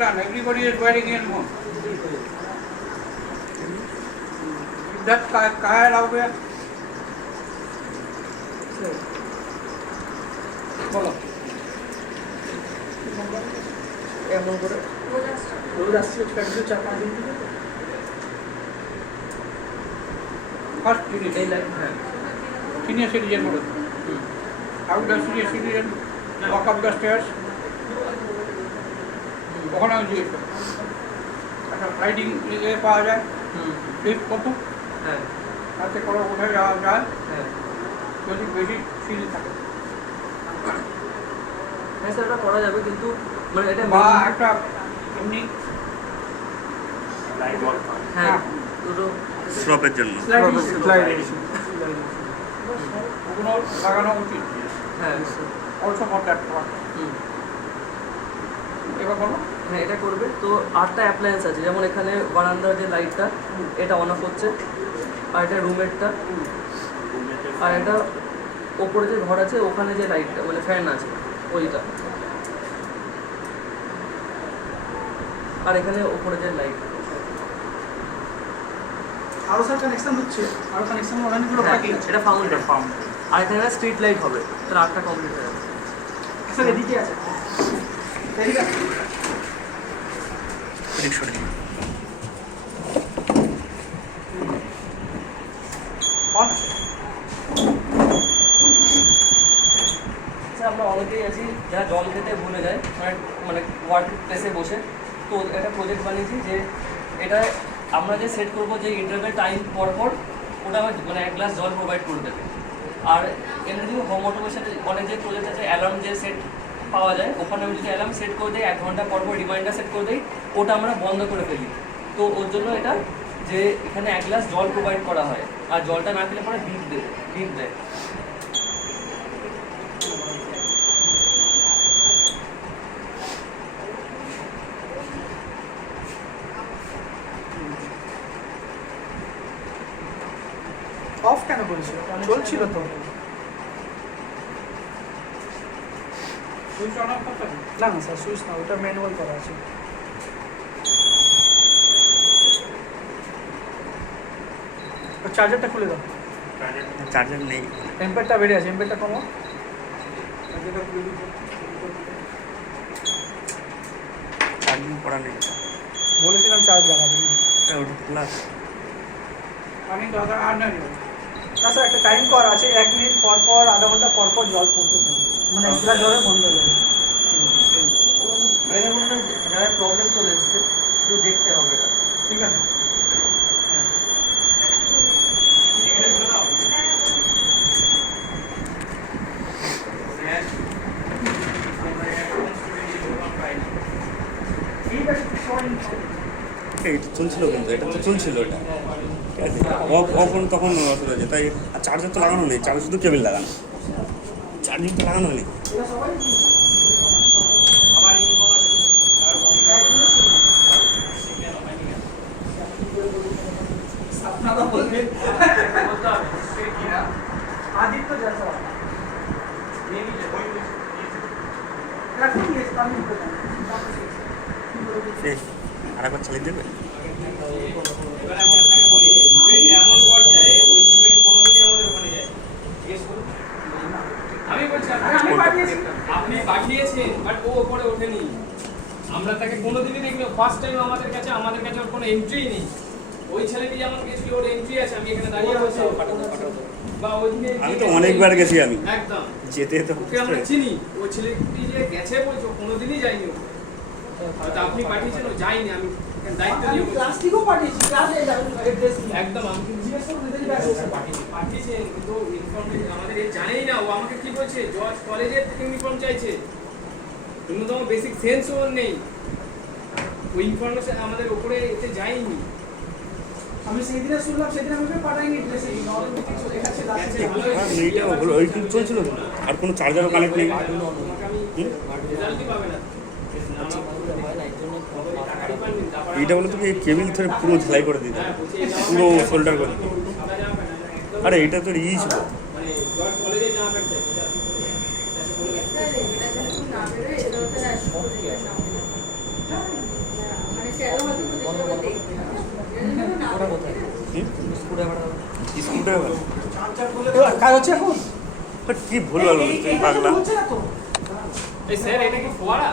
done. Everybody is wearing earphone. That Kyle out there. বলো এমন করে রোজ আসছি কন্টিনিউ 4-5 দিন থেকে ফার্স্ট জিনিস এই লাইন হ্যাঁ সিনিয়র সিটিজেন বলো how does senior citizen walk up the stairs ওখানে আমি জিজ্ঞেস করি একটা রাইডিং পাওয়া যায় লিফট কত হ্যাঁ তাতে করে উঠে যাওয়া যায় হ্যাঁ যদি বেশি সিঁড়ি থাকে হ্যাঁ স্যার এটা করা যাবে কিন্তু মানে এটা বা একটা এমনি হ্যাঁ দুটো স্লপের জন্য ওগুলো লাগানো উচিত হ্যাঁ অলসো ফর দ্যাট এবার বলো হ্যাঁ এটা করবে তো 8টা অ্যাপ্লায়েন্স আছে যেমন এখানে বারান্দার যে লাইটটা এটা অন অফ হচ্ছে আর এটা রুমেরটা আর এটা ওপরে যে ঘর আছে ওখানে যে লাইটটা মানে ফ্যান আছে ওইটা আর এখানে ওপরে যে লাইট আরো স্যার কানেকশন হচ্ছে আরো কানেকশন অনেকগুলো বাকি আছে এটা ফাউন্ডেশন আর এখানে স্ট্রিট লাইট হবে তাহলে 8টা কমপ্লিট হয়ে যাবে স্যার এদিকে আছে এদিকে আছে অন আচ্ছা আমরা অনেকেই আছি যারা জল খেতে ভুলে যায় মানে মানে ওয়ার্ক প্লেসে বসে তো একটা প্রজেক্ট বানিয়েছি যে এটা আমরা যে সেট করবো যে ইন্টারভেল টাইম পর পর ওটা মানে 1 গ্লাস জল প্রোভাইড করে দেবে আর এমনি যদি হোম অটোমেশনে অনেক যে প্রজেক্ট আছে অ্যালার্ম যে সেট পাওয়া যায় ওখানে আমি যদি অ্যালার্ম সেট করে দিই 1 ঘন্টা পর পর রিমাইন্ডার সেট করে দিই ওটা আমরা বন্ধ করে ফেলি তো ওর জন্য এটা যে এখানে 1 গ্লাস জল প্রোভাইড করা হয় আর জলটা না পেলে পরে বিপ দেয় অফ কেন করেছিল চলছিল তো সুইচ অন অফ করতে হবে না না স্যার সুইচ না ওটা ম্যানুয়াল করা আছে চার্জারটা খুলে দাও চার্জার নেই এম্পারটা বেড়ে আছে এম্পারটা কমো চার্জিং করা নেই বলেছিলাম চার্জ লাগাবো ওটা খোলা আছে। পানি দরকার আর নেই না স্যার একটা টাইম করা আছে 1 মিনিট পর পর আধা ঘন্টা পর পর জল পড়তে থাকবে মানে একটা জলে বন্ধ হয়ে যাবে এখানে কোনো যারা প্রবলেম চলে এসছে তো দেখতে হবে এটা ঠিক আছে এটা চলছিল কিন্তু এটা তো চলছিল এটা ঠিক আছে অফ তখন শুরু হয়েছে তাই আর চার্জার তো লাগানো নেই চার্জার শুধু কেবল লাগানো চার্জিং তো লাগানো নেই আপনারা বলবেন আদিত্য জাসওয়াল রাখুন গেস্ট আমি আরেকবার চালিয়ে দেবে এবার আমি আপনাকে বলি এমন পর্যায়ে ওই সিমেন্ট কোনোদিনই আমাদের ওখানে যায় জিজ্ঞেস করুন আমি বলছি আমি পাঠিয়েছি আপনি পাঠিয়েছেন বাট ও ওপরে ওঠেনি আমরা তাকে কোনোদিনই দেখলো ফার্স্ট টাইম আমাদের কাছে ওর কোনো এন্ট্রি নেই ওই ছেলেটি যেমন গেছিল ওর এন্ট্রি আছে আমি এখানে দাঁড়িয়ে বলছি বা ওইদিকে আমি তো অনেকবার গেছি আমি একদম যেতে তো ওকে আমরা চিনি ওই ছেলেটি যে গেছে বলছো কোনোদিনই যায়নি ও হয়তো আপনি পাঠিয়েছেন ও যায়নি আমি এখানে দায়িত্ব দিয়ে বলছি প্লাস্টিকও পাঠিয়েছি ক্লাস অ্যাড্রেস একদম আমি কিন্তু জিজ্ঞেস করুন এদের ব্যাস পাঠিয়েছেন কিন্তু ইনফরমেশন আমাদের জানেই না ও আমাকে কি বলছে জর্জ কলেজের থেকে ইউনিফর্ম চাইছে ন্যূনতম বেসিক সেন্সও ওর নেই ওই ইনফরমেশন আমাদের উপরে এতে যায়নি আমি সেই দিনে শুনলাম সেদিন আমাকে পাঠাইনি ড্রেসে দেখাচ্ছে এইটা ওই কিন্তু চলছিল তো। আর কোনো চার্জারও কানেক্ট নেই রেজাল্টই পাবে না এইটা বলে তুমি এই কেবিল ধরে পুরো ঝালাই করে দিতে পুরো শোল্ডার করে দিতে আরে এটা তো ই ছিল মানে জর্জ কলেজে জামা প্যান্ট চাই কোথায়? কি স্ক্রুড্রাইভারটা স্ক্রুড্রাইভার এবার কাজ হচ্ছে এখন? কি ভুল ভালো তুই পাগলা হচ্ছে না তো? এই স্যার এটা কি ফোয়ারা